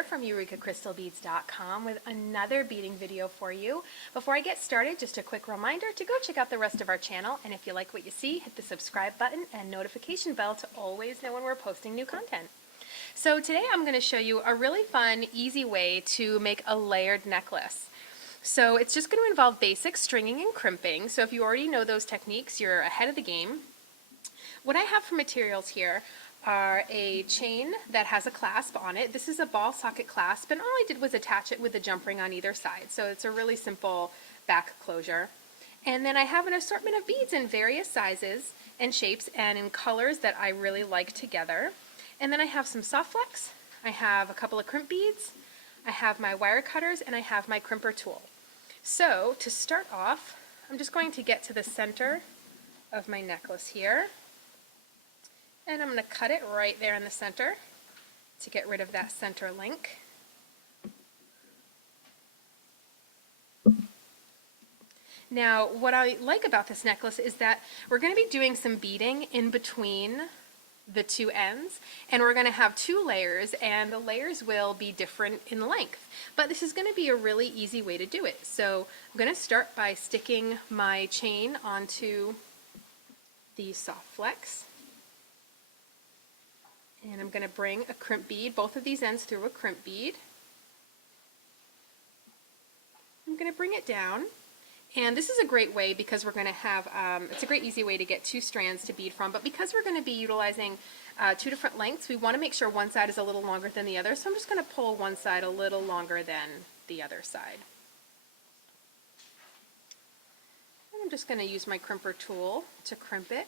here from EurekaCrystalBeads.com with another beading video for you. Before I get started, just a quick reminder to go check out the rest of our channel, and if you like what you see, hit the subscribe button and notification bell to always know when we're posting new content. So today I'm going to show you a really fun, easy way to make a layered necklace. So it's just going to involve basic stringing and crimping, so if you already know those techniques, you're ahead of the game. What I have for materials here are a chain that has a clasp on it. This is a ball socket clasp, and all I did was attach it with a jump ring on either side, so it's a really simple back closure. And then I have an assortment of beads in various sizes and shapes and in colors that I really like together. And then I have some soft flex, I have a couple of crimp beads, I have my wire cutters, and I have my crimper tool. So to start off, I'm just going to get to the center of my necklace here. And I'm going to cut it right there in the center to get rid of that center link. Now, what I like about this necklace is that we're going to be doing some beading in between the two ends, and we're going to have two layers, and the layers will be different in length. But this is going to be a really easy way to do it. So I'm going to start by sticking my chain onto the soft flex. And I'm going to bring a crimp bead, both of these ends through a crimp bead. I'm going to bring it down. And this is a great way because we're going to have, it's a great easy way to get two strands to bead from, but because we're going to be utilizing two different lengths, we want to make sure one side is a little longer than the other, so I'm just going to pull one side a little longer than the other side. And I'm just going to use my crimper tool to crimp it.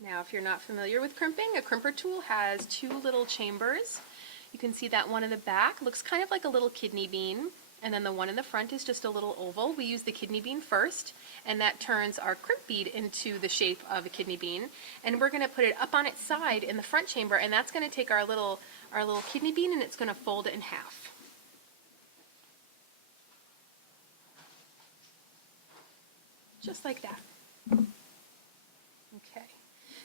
Now, if you're not familiar with crimping, a crimper tool has two little chambers. You can see that one in the back looks kind of like a little kidney bean, and then the one in the front is just a little oval. We use the kidney bean first, and that turns our crimp bead into the shape of a kidney bean. And we're going to put it up on its side in the front chamber, and that's going to take our little kidney bean, and it's going to fold it in half. Just like that. Okay.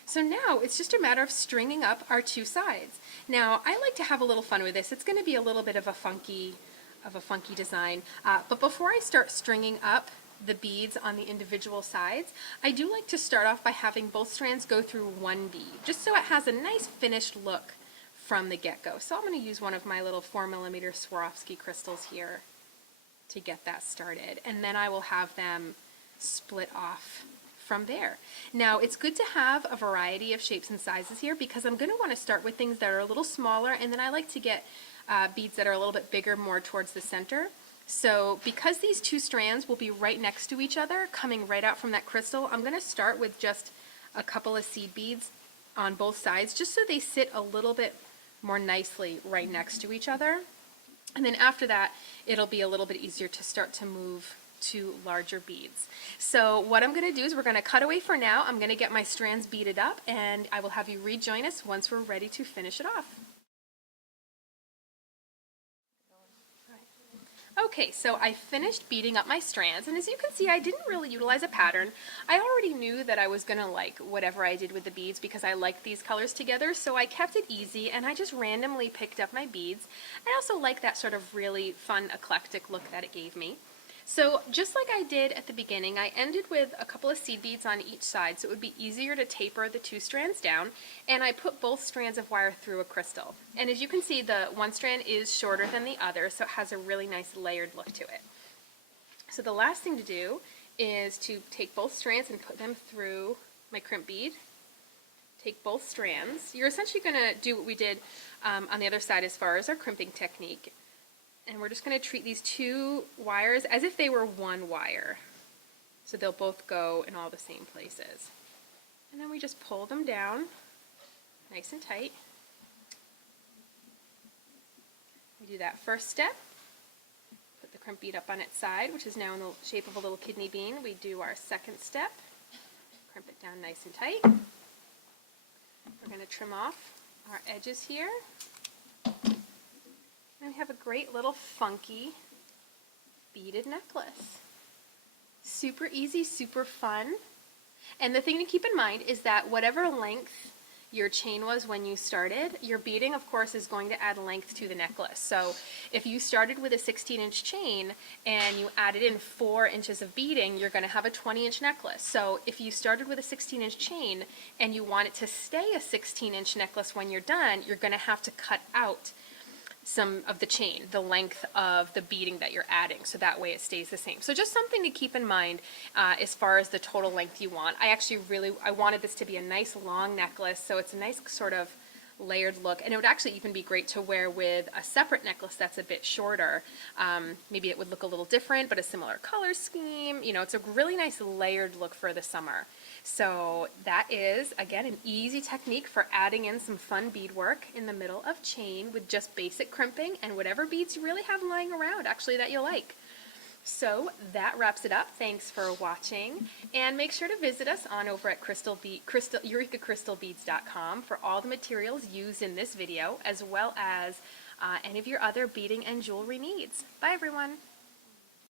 So now it's just a matter of stringing up our two sides. Now I like to have a little fun with this. It's going to be a little bit of a funky design. But before I start stringing up the beads on the individual sides, I do like to start off by having both strands go through one bead, just so it has a nice finished look from the get-go. So I'm going to use one of my little 4mm Swarovski crystals here to get that started, and then I will have them split off from there. Now it's good to have a variety of shapes and sizes here because I'm going to want to start with things that are a little smaller, and then I like to get beads that are a little bit bigger, more towards the center. So because these two strands will be right next to each other, coming right out from that crystal, I'm going to start with just a couple of seed beads on both sides, just so they sit a little bit more nicely right next to each other. And then after that, it'll be a little bit easier to start to move to larger beads. So what I'm going to do is we're going to cut away for now. I'm going to get my strands beaded up, and I will have you rejoin us once we're ready to finish it off. Okay, so I finished beading up my strands, and as you can see, I didn't really utilize a pattern. I already knew that I was going to like whatever I did with the beads because I liked these colors together, so I kept it easy, and I just randomly picked up my beads. I also like that sort of really fun, eclectic look that it gave me. So just like I did at the beginning, I ended with a couple of seed beads on each side so it would be easier to taper the two strands down, and I put both strands of wire through a crystal. And as you can see, the one strand is shorter than the other, so it has a really nice layered look to it. So the last thing to do is to take both strands and put them through my crimp bead. Take both strands. You're essentially going to do what we did on the other side as far as our crimping technique. And we're just going to treat these two wires as if they were one wire. So they'll both go in all the same places. And then we just pull them down nice and tight. We do that first step. Put the crimp bead up on its side, which is now in the shape of a little kidney bean. We do our second step. Crimp it down nice and tight. We're going to trim off our edges here. And we have a great little funky beaded necklace. Super easy, super fun. And the thing to keep in mind is that whatever length your chain was when you started. Your beading, of course, is going to add length to the necklace. So if you started with a 16-inch chain and you added in 4 inches of beading, you're going to have a 20-inch necklace. So if you started with a 16-inch chain and you want it to stay a 16-inch necklace when you're done, you're going to have to cut out some of the chain, the length of the beading that you're adding, so that way it stays the same. So just something to keep in mind as far as the total length you want. I wanted this to be a nice long necklace, so it's a nice sort of layered look, and it would actually even be great to wear with a separate necklace that's a bit shorter. Maybe it would look a little different, but a similar color scheme. You know, it's a really nice layered look for the summer. So that is, again, an easy technique for adding in some fun beadwork in the middle of chain with just basic crimping and whatever beads you really have lying around, actually, that you like. So that wraps it up. Thanks for watching, and make sure to visit us on over at EurekaCrystalBeads.com for all the materials used in this video, as well as any of your other beading and jewelry needs. Bye, everyone.